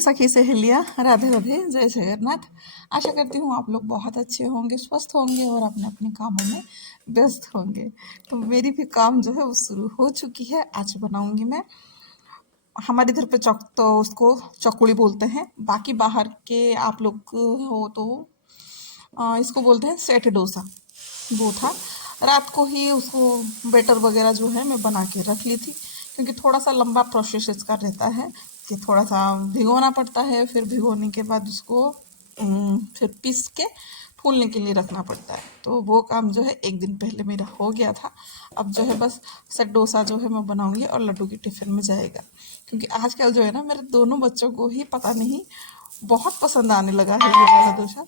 सखी सहेलियाँ, राधे राधे, जय जगन्नाथ। आशा करती हूँ आप लोग बहुत अच्छे होंगे, स्वस्थ होंगे और अपने अपने कामों में व्यस्त होंगे। तो मेरी भी काम जो है वो शुरू हो चुकी है। आज बनाऊंगी मैं, हमारे इधर पे तो उसको चकुड़ी बोलते हैं, बाकी बाहर के आप लोग हो तो इसको बोलते हैं सेट डोसा। वो था, रात को ही उसको बैटर वगैरह जो है मैं बना के रख ली थी, क्योंकि थोड़ा सा लंबा प्रोसेस इसका रहता है कि थोड़ा सा भिगोना पड़ता है, फिर भिगोने के बाद उसको फिर पीस के फूलने के लिए रखना पड़ता है। तो वो काम जो है एक दिन पहले मेरा हो गया था। अब जो है बस सेट डोसा जो है मैं बनाऊंगी और लड्डू की टिफ़िन में जाएगा, क्योंकि आजकल जो है ना मेरे दोनों बच्चों को ही पता नहीं बहुत पसंद आने लगा है ये वाला डोसा।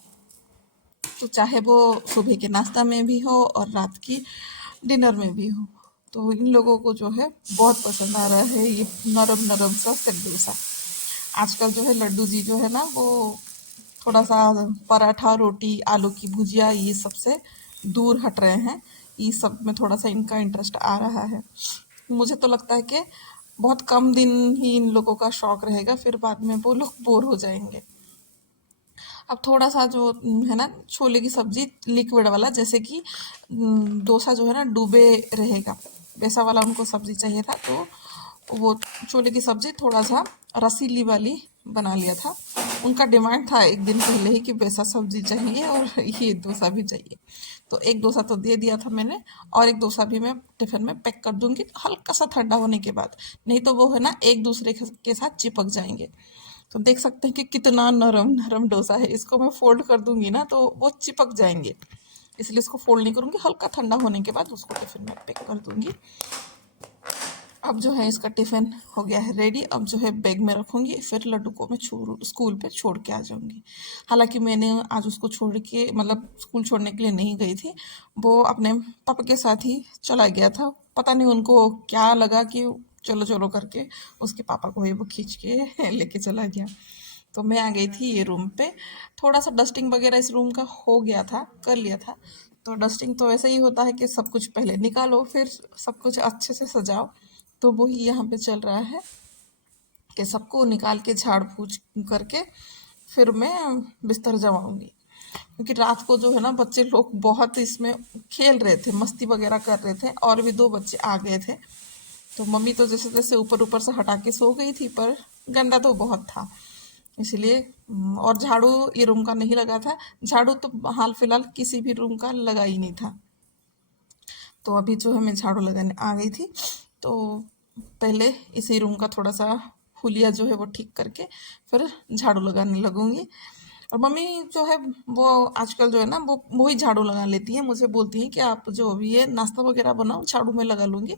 तो चाहे वो सुबह के नाश्ता में भी हो और रात की डिनर में भी हो, तो इन लोगों को जो है बहुत पसंद आ रहा है ये नरम नरम सा सेट डोसा। आजकल जो है लड्डू जी जो है ना वो थोड़ा सा पराठा, रोटी, आलू की भुजिया ये सब से दूर हट रहे हैं। ये सब में थोड़ा सा इनका इंटरेस्ट आ रहा है। मुझे तो लगता है कि बहुत कम दिन ही इन लोगों का शौक रहेगा, फिर बाद में वो लोग बोर हो जाएंगे। अब थोड़ा सा जो है ना छोले की सब्जी लिक्विड वाला, जैसे कि डोसा जो है ना डूबे रहेगा, वैसा वाला उनको सब्जी चाहिए था। तो वो छोले की सब्जी थोड़ा सा रसीली वाली बना लिया था। उनका डिमांड था एक दिन पहले ही कि वैसा सब्जी चाहिए और ये डोसा भी चाहिए। तो एक डोसा तो दे दिया था मैंने, और एक डोसा भी मैं टिफिन में पैक कर दूंगी हल्का सा ठंडा होने के बाद, नहीं तो वो है ना एक दूसरे के साथ चिपक जाएंगे। तो देख सकते हैं कि कितना नरम नरम डोसा है। इसको मैं फोल्ड कर दूंगी ना तो वो चिपक जाएंगे, इसलिए इसको फोल्ड नहीं करूंगी। हल्का ठंडा होने के बाद उसको टिफिन में पैक कर दूंगी। अब जो है इसका टिफिन हो गया है रेडी। अब जो है बैग में रखूंगी, फिर लड्डू को मैं स्कूल पे छोड़ के आ जाऊंगी। हालांकि मैंने आज उसको छोड़ के मतलब स्कूल छोड़ने के लिए नहीं गई थी, वो अपने पापा के साथ ही चला गया था। पता नहीं उनको क्या लगा कि चलो चलो करके उसके पापा को ही वो खींच के लेके चला गया। तो मैं आ गई थी ये रूम पे। थोड़ा सा डस्टिंग वगैरह इस रूम का हो गया था, कर लिया था। तो डस्टिंग तो ऐसे ही होता है कि सब कुछ पहले निकालो फिर सब कुछ अच्छे से सजाओ। तो वही यहाँ पे चल रहा है कि सबको निकाल के झाड़ फूँक करके फिर मैं बिस्तर जमाऊंगी, क्योंकि रात को जो है ना बच्चे लोग बहुत इसमें खेल रहे थे, मस्ती वगैरह कर रहे थे, और भी दो बच्चे आ गए थे। तो मम्मी तो जैसे तैसे ऊपर ऊपर से हटा के सो गई थी, पर गंदा तो बहुत था इसलिए। और झाड़ू ये रूम का नहीं लगा था। झाड़ू तो हाल फिलहाल किसी भी रूम का लगा ही नहीं था। तो अभी जो है मैं झाड़ू लगाने आ गई थी। तो पहले इसी रूम का थोड़ा सा हुलिया जो है वो ठीक करके फिर झाड़ू लगाने लगूंगी। और मम्मी जो है वो आजकल जो है ना वो ही झाड़ू लगा लेती है। मुझे बोलती है कि आप जो अभी ये नाश्ता वगैरह बनाओ, झाड़ू में लगा लूंगी।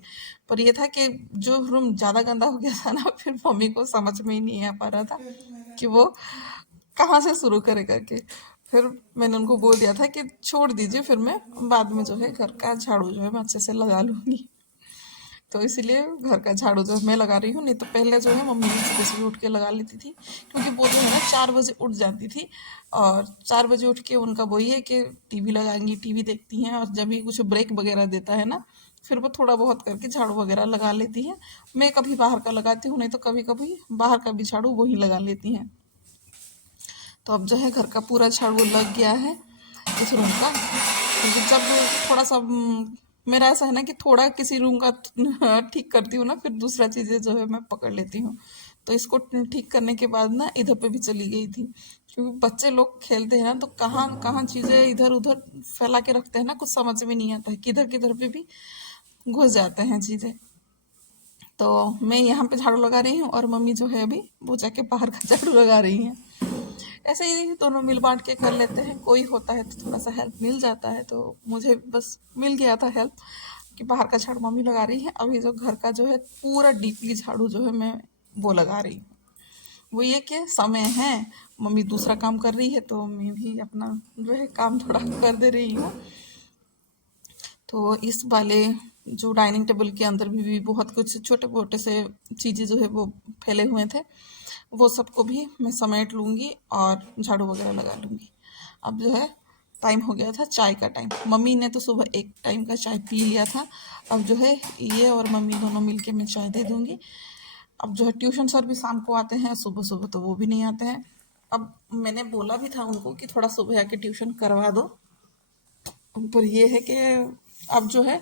पर ये था कि जो रूम ज़्यादा गंदा हो गया था ना, फिर मम्मी को समझ में ही नहीं आ पा रहा था कि वो कहाँ से शुरू करे करके। फिर मैंने उनको बोल दिया था कि छोड़ दीजिए, फिर मैं बाद में जो है घर का झाड़ू जो है मैं अच्छे से लगा लूंगी। तो इसीलिए घर का झाड़ू जो मैं लगा रही हूँ, नहीं तो पहले जो है मम्मी सुबह सुबह उठ के लगा लेती थी, क्योंकि वो जो है ना 4 बजे उठ जाती थी। और 4 बजे उठ के उनका वही है कि टीवी लगाएंगी, टीवी देखती हैं, और जब भी कुछ ब्रेक वगैरह देता है ना, फिर वो थोड़ा बहुत करके झाड़ू वगैरह लगा लेती हैं। मैं कभी बाहर का लगाती हूँ, नहीं तो कभी कभी बाहर का भी झाड़ू वही लगा लेती हैं। तो अब जो है घर का पूरा झाड़ू लग गया है इस रूम का, क्योंकि जब थोड़ा सा मेरा ऐसा है ना कि थोड़ा किसी रूम का ठीक करती हूँ ना, फिर दूसरा चीज़ें जो है मैं पकड़ लेती हूँ। तो इसको ठीक करने के बाद ना इधर पे भी चली गई थी, क्योंकि बच्चे लोग खेलते हैं ना तो कहाँ कहाँ चीज़ें इधर उधर फैला के रखते हैं ना, कुछ समझ में नहीं आता है, किधर किधर पे भी घुस जाते हैं चीज़ें। तो मैं यहाँ पे झाड़ू लगा रही हूँ और मम्मी जो है अभी वो जाके बाहर का झाड़ू लगा रही हैं। ऐसे ही दोनों मिल बांट के कर लेते हैं, कोई होता है तो थोड़ा सा हेल्प मिल जाता है। तो मुझे बस मिल गया था हेल्प कि बाहर का झाड़ू मम्मी लगा रही है, अभी जो घर का जो है पूरा डीपली झाड़ू जो है मैं वो लगा रही हूँ। वो ये कि समय है, मम्मी दूसरा काम कर रही है तो मैं भी अपना जो है काम थोड़ा कर दे रही हूँ। तो इस वाले जो डाइनिंग टेबल के अंदर भी बहुत कुछ छोटे मोटे से चीज़ें जो है वो फैले हुए थे, वो सबको भी मैं समेट लूँगी और झाड़ू वगैरह लगा लूँगी। अब जो है टाइम हो गया था चाय का टाइम। मम्मी ने तो सुबह एक टाइम का चाय पी लिया था। अब जो है ये और मम्मी दोनों मिलके मैं चाय दे दूँगी। अब जो है ट्यूशन सर भी शाम को आते हैं, सुबह सुबह तो वो भी नहीं आते हैं। अब मैंने बोला भी था उनको कि थोड़ा सुबह आके ट्यूशन करवा दो, पर ये है कि अब जो है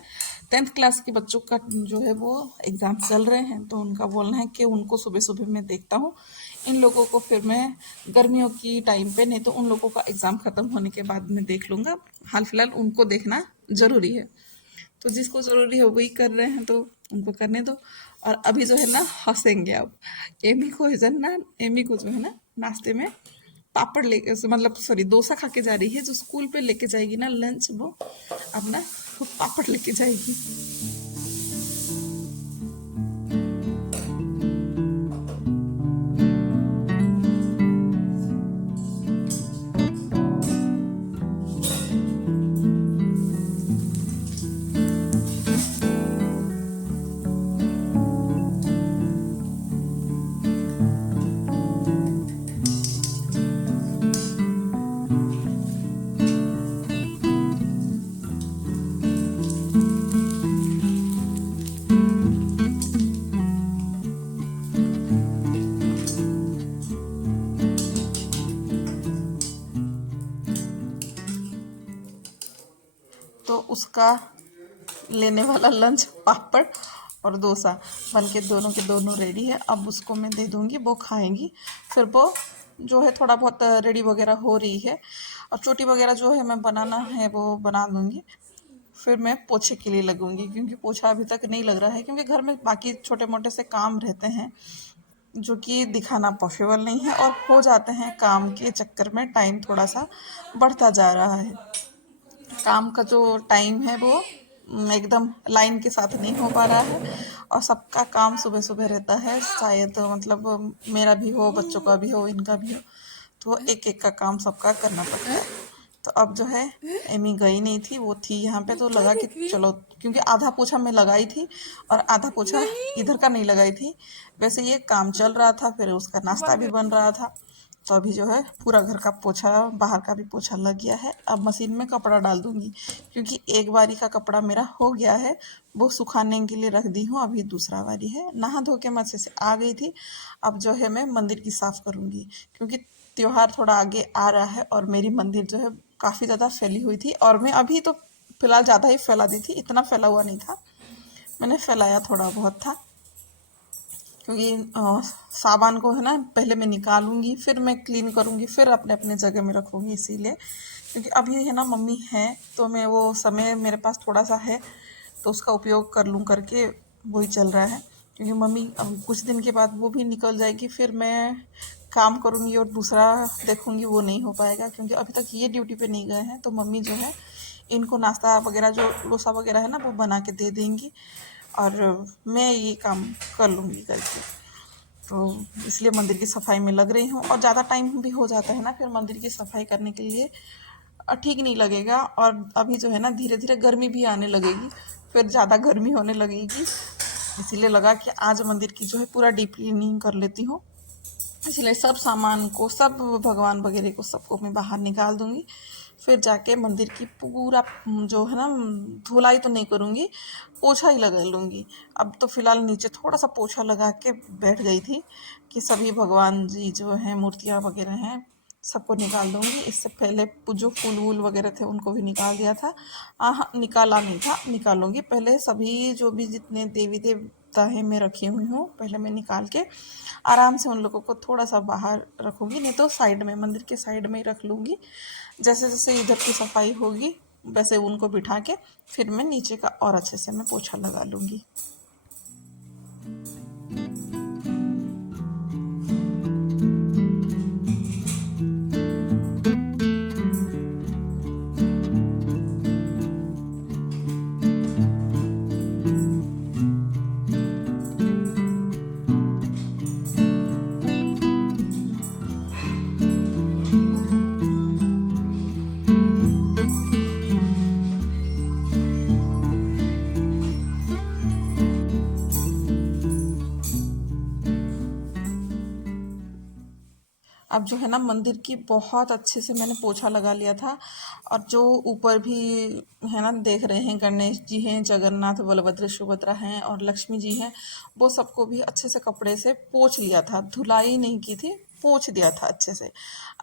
10th क्लास के बच्चों का जो है वो एग्ज़ाम चल रहे हैं, तो उनका बोलना है कि उनको सुबह सुबह मैं देखता हूँ, इन लोगों को फिर मैं गर्मियों की टाइम पे, नहीं तो उन लोगों का एग्ज़ाम ख़त्म होने के बाद मैं देख लूँगा। हाल फिलहाल उनको देखना ज़रूरी है, तो जिसको ज़रूरी है वही कर रहे हैं, तो उनको करने दो। और अभी जो है ना हंसेंगे अब, एमी को है ना, एमी को जो है ना नाश्ते में पापड़ लेके, मतलब सॉरी डोसा खा के जा रही है, जो स्कूल पे लेके जाएगी ना लंच, वो अपना पापड़ लेके जाएगी। तो उसका लेने वाला लंच पापड़ और डोसा बन के दोनों रेडी है। अब उसको मैं दे दूँगी, वो खाएंगी। फिर वो जो है थोड़ा बहुत रेडी वगैरह हो रही है, और चोटी वगैरह जो है मैं बनाना है वो बना दूँगी। फिर मैं पोछे के लिए लगूंगी, क्योंकि पोछा अभी तक नहीं लग रहा है, क्योंकि घर में बाकी छोटे मोटे से काम रहते हैं जो कि दिखाना पॉसिबल नहीं है, और हो जाते हैं काम के चक्कर में टाइम थोड़ा सा बढ़ता जा रहा है। काम का जो टाइम है वो एकदम लाइन के साथ नहीं हो पा रहा है, और सबका काम सुबह सुबह रहता है, शायद मतलब मेरा भी हो, बच्चों का भी हो, इनका भी हो, तो एक एक का काम सबका करना पड़ता है। तो अब जो है एमी गई नहीं थी, वो थी यहाँ पे, तो लगा कि चलो, क्योंकि आधा पोछा मैं लगाई थी और आधा पोछा इधर का नहीं लगाई थी। वैसे ये काम चल रहा था, फिर उसका नाश्ता भी बन रहा था, तो अभी जो है पूरा घर का पोछा, बाहर का भी पोछा लग गया है। अब मशीन में कपड़ा डाल दूंगी, क्योंकि एक बारी का कपड़ा मेरा हो गया है, वो सुखाने के लिए रख दी हूँ, अभी दूसरा बारी है। नहा धो के मैं अच्छे से आ गई थी। अब जो है मैं मंदिर की साफ करूँगी, क्योंकि त्योहार थोड़ा आगे आ रहा है, और मेरी मंदिर जो है काफ़ी ज़्यादा फैली हुई थी, और मैं अभी तो फिलहाल ज़्यादा ही फैला दी थी, इतना फैला हुआ नहीं था, मैंने फैलाया थोड़ा बहुत था। क्योंकि सामान को है ना पहले मैं निकालूंगी, फिर मैं क्लीन करूंगी, फिर अपने अपने जगह में रखूंगी, इसीलिए। क्योंकि अभी है ना मम्मी है, तो मैं वो समय मेरे पास थोड़ा सा है, तो उसका उपयोग कर लूँ करके वही चल रहा है। क्योंकि मम्मी अब कुछ दिन के बाद वो भी निकल जाएगी, फिर मैं काम करूँगी और दूसरा देखूँगी, वो नहीं हो पाएगा, क्योंकि अभी तक ये ड्यूटी पे नहीं गए हैं, तो मम्मी जो है इनको नाश्ता वगैरह जो डोसा वगैरह है ना वो बना के दे देंगी, और मैं ये काम कर लूँगी करके। तो इसलिए मंदिर की सफाई में लग रही हूँ, और ज़्यादा टाइम भी हो जाता है ना फिर मंदिर की सफाई करने के लिए, ठीक नहीं लगेगा। और अभी जो है ना धीरे धीरे गर्मी भी आने लगेगी, फिर ज़्यादा गर्मी होने लगेगी, इसीलिए लगा कि आज मंदिर की जो है पूरा डीप क्लीनिंग कर लेती हूँ। इसलिए सब सामान को, सब भगवान वगैरह को सबको मैं बाहर निकाल दूँगी, फिर जाके मंदिर की पूरा जो है ना धुलाई तो नहीं करूँगी, पोछा ही लगा लूँगी। अब तो फ़िलहाल नीचे थोड़ा सा पोछा लगा के बैठ गई थी कि सभी भगवान जी जो हैं, मूर्तियाँ वगैरह हैं, सबको निकाल दूँगी। इससे पहले जो फूल वूल वगैरह थे उनको भी निकाल दिया था। हाँ, निकाला नहीं था, निकालूंगी। पहले सभी जो भी जितने देवी देवता है मैं रखी हुई हूँ, पहले मैं निकाल के आराम से उन लोगों को थोड़ा सा बाहर रखूँगी, नहीं तो साइड में, मंदिर के साइड में ही रख लूँगी। जैसे जैसे इधर की सफाई होगी वैसे उनको बिठा के फिर मैं नीचे का और अच्छे से मैं पोछा लगा लूँगी। अब जो है ना मंदिर की बहुत अच्छे से मैंने पोछा लगा लिया था। और जो ऊपर भी है ना देख रहे हैं, गणेश जी हैं, जगन्नाथ बलभद्र सुभद्रा हैं और लक्ष्मी जी हैं, वो सबको भी अच्छे से कपड़े से पोंछ लिया था। धुलाई नहीं की थी, पोंछ दिया था अच्छे से।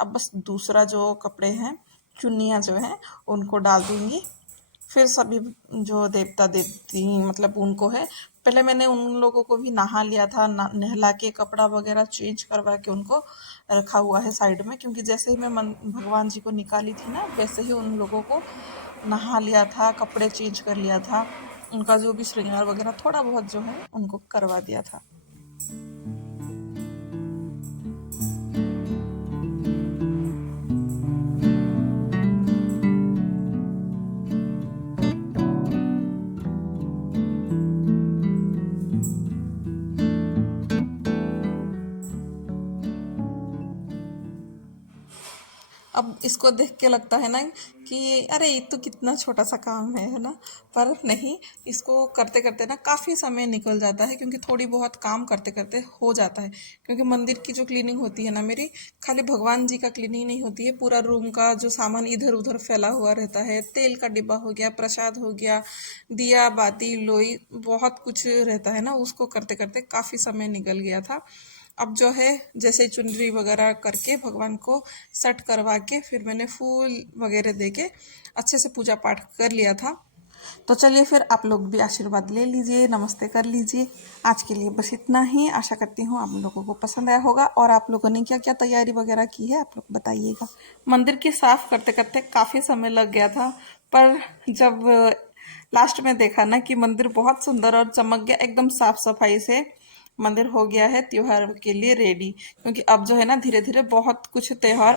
अब बस दूसरा जो कपड़े हैं, चुन्नियाँ जो हैं, उनको डाल दूँगी। फिर सभी जो देवता देवती मतलब उनको है, पहले मैंने उन लोगों को भी नहा लिया था, नहला के कपड़ा वगैरह चेंज करवा के उनको रखा हुआ है साइड में, क्योंकि जैसे ही मैं भगवान जी को निकाली थी ना, वैसे ही उन लोगों को नहा लिया था, कपड़े चेंज कर लिया था, उनका जो भी श्रृंगार वगैरह थोड़ा बहुत जो है उनको करवा दिया था। अब इसको देख के लगता है ना कि अरे ये तो कितना छोटा सा काम है ना, पर नहीं, इसको करते करते ना काफ़ी समय निकल जाता है, क्योंकि थोड़ी बहुत काम करते करते हो जाता है। क्योंकि मंदिर की जो क्लीनिंग होती है ना मेरी, खाली भगवान जी का क्लीनिंग नहीं होती है, पूरा रूम का जो सामान इधर उधर फैला हुआ रहता है, तेल का डिब्बा हो गया, प्रसाद हो गया, दिया बाती लोई, बहुत कुछ रहता है ना, उसको करते करते काफ़ी समय निकल गया था। अब जो है जैसे चुनरी वगैरह करके भगवान को सेट करवा के फिर मैंने फूल वगैरह दे के अच्छे से पूजा पाठ कर लिया था। तो चलिए फिर आप लोग भी आशीर्वाद ले लीजिए, नमस्ते कर लीजिए। आज के लिए बस इतना ही। आशा करती हूँ आप लोगों को पसंद आया होगा। और आप लोगों ने क्या क्या तैयारी वगैरह की है आप लोग बताइएगा। मंदिर की साफ करते करते काफ़ी समय लग गया था, पर जब लास्ट में देखा ना कि मंदिर बहुत सुंदर और चमक गया, एकदम साफ सफाई से मंदिर हो गया है त्योहार के लिए रेडी। क्योंकि अब जो है ना धीरे धीरे बहुत कुछ त्योहार